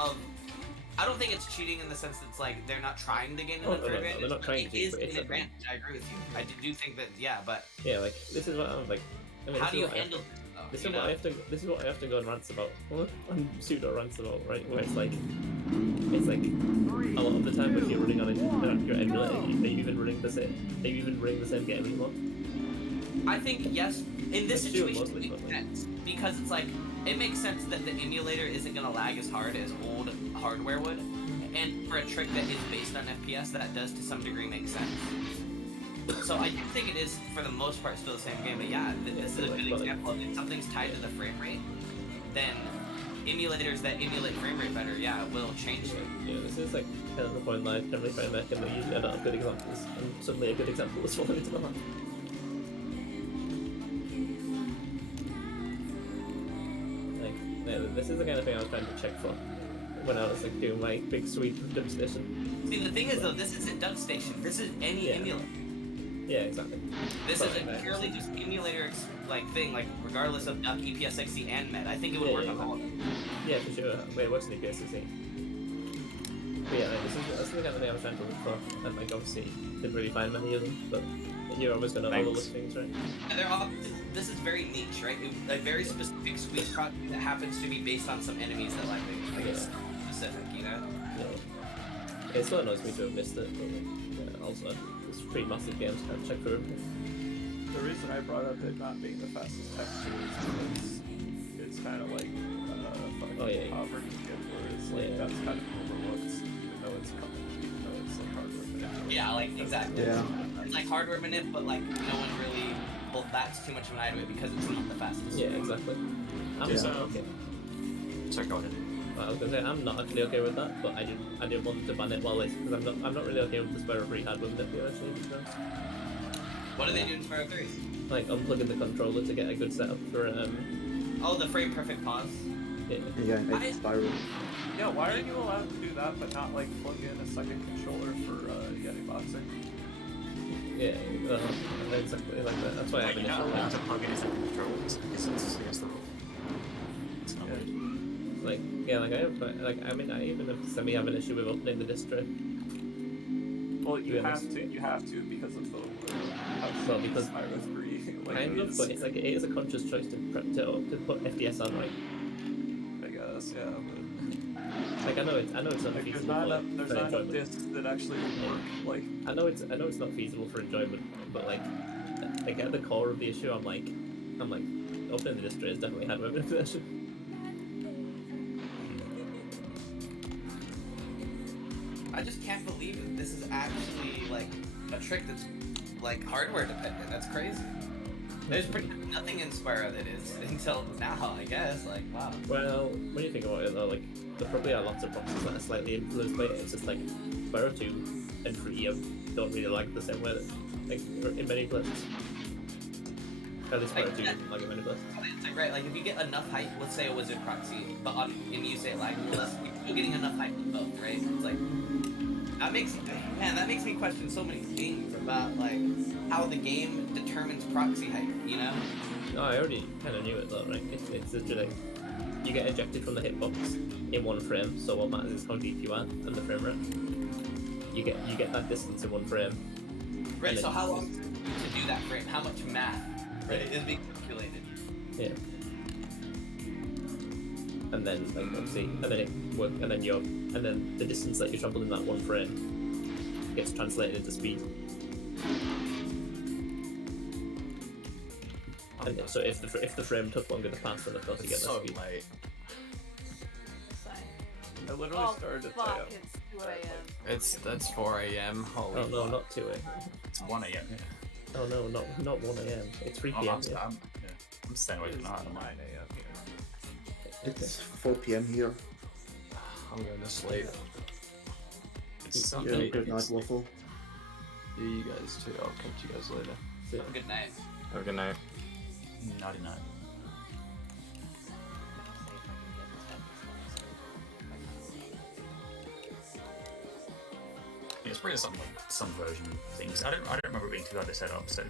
of. I don't think it's cheating in the sense that it's like they're not trying to gain an advantage. They're not trying to. It is an advantage. I agree with you. I do think that, yeah, but yeah, like this is what I'm like. I mean, how do you handle this? This is what I have to. This is what I have to go on rants about. On pseudo rants about, right? Where it's like a lot of the time if you're running on your emulator, are you even running the same? Are you even running the same game anymore? I think yes. In this situation, it makes sense because it's like it makes sense that the emulator isn't gonna lag as hard as old hardware would, and for a trick that is based on FPS, that does to some degree make sense. So I do think it is, for the most part, still the same game. But yeah, this is a good example of if something's tied to the frame rate, then emulators that emulate frame rate better, yeah, will change it. Yeah, this is like kind of the point that I generally try and make, and they usually are not good examples, and suddenly a good example was falling into my lap. This is the kind of thing I was trying to check for when I was like doing my big sweep of Dub Station. See, the thing is though, this isn't Dub Station. This is any emulator. Yeah, exactly. This is a purely just emulator like thing, like regardless of Duck, EPSXE, and Med. I think it would work on all of them. Yeah, for sure. Wait, it works in EPSXE. But yeah, like, this is the kind of thing I was trying to look for, and like obviously didn't really find many of them, but you're always going to overlook things, right? And they're all, this is very niche, right? A very specific sweet spot that happens to be based on some enemies that like it's specific, you know? Yeah. It still annoys me to have missed it, but yeah, also it's pretty massive games, can't check through everything. The reason I brought up it not being the fastest texture is because it's kind of like fucking poverty kid, whereas like that's kind of overlooked, even though it's coming, even though it's like hardware manipulation. Yeah, like exactly. Yeah. It's like hardware manip, but like no one really bats too much of an eye to it because it's not the fastest. Yeah, exactly. I'm okay. Sorry, go ahead. I was gonna say I'm not actually okay with that, but I didn't want to ban it while it's because I'm not really okay with the Spyro 3 hardware manipulation. What are they doing for Spyro 3? Like unplugging the controller to get a good setup for Oh, the frame perfect pause. Yeah, it's Spyro. Yeah, why are you allowed to do that, but not like plug in a second controller for Yeti boxing? Yeah, exactly like that. That's why I have an issue. You're not allowed to plug in a second controller because it's against the rule. It's not weird. Like, yeah, like I mean, I even have an issue with opening the disc tray. Well, you have to because of the well, because Spyro 3. Like, kind of, but it's like it is a conscious choice to put FPS on, right? I guess, yeah. But like I know it's not like, feasible. There's not enough discs that actually work. Like I know it's not feasible for enjoyment, but like at the core of the issue, I'm like opening the disc tray is definitely hardware manipulation. I just can't believe that this is actually like a trick that's like hardware dependent. That's crazy. There's pretty much nothing in Spyro that is until now, I guess. Like, wow. Well, when you think about it though, like there probably are lots of proxies that are slightly influenced by it. It's just like Spyro 2 and 3 don't really like the same way that, like in many places. At least Spyro 2 doesn't like in many places. It's like, right, like if you get enough hype, let's say a wizard proxy, but on and you say lag, you're still getting enough hype with both, right? It's like that makes me question so many things about like how the game determines proxy hype, you know? No, I already kind of knew it though, right? It's literally you get ejected from the hitbox in one frame, so what matters is how deep you are and the frame rate. You get that distance in one frame. Right. So how long to do that frame? How much math is being calculated? Yeah. And then like obviously, and then it work, and then the distance that you travel in that one frame gets translated into speed. And so if the frame took longer to pass, then of course you get less speed. Late. I literally started at 2 a.m. It's 2 a.m. That's 4 a.m. Holy Oh no, not 2 a.m. It's 1 a.m. Oh no, not 1 a.m. It's 3 p.m. I'm staying away from that. 9 a.m. here. It's 4 p.m. here. I'm going to sleep. It's Yeah, good night, Waffle. Yeah, you guys too. I'll catch you guys later. Have a good night. Have a good night. Naughty night. It's probably some version of things. I don't remember it being too hard to set up. So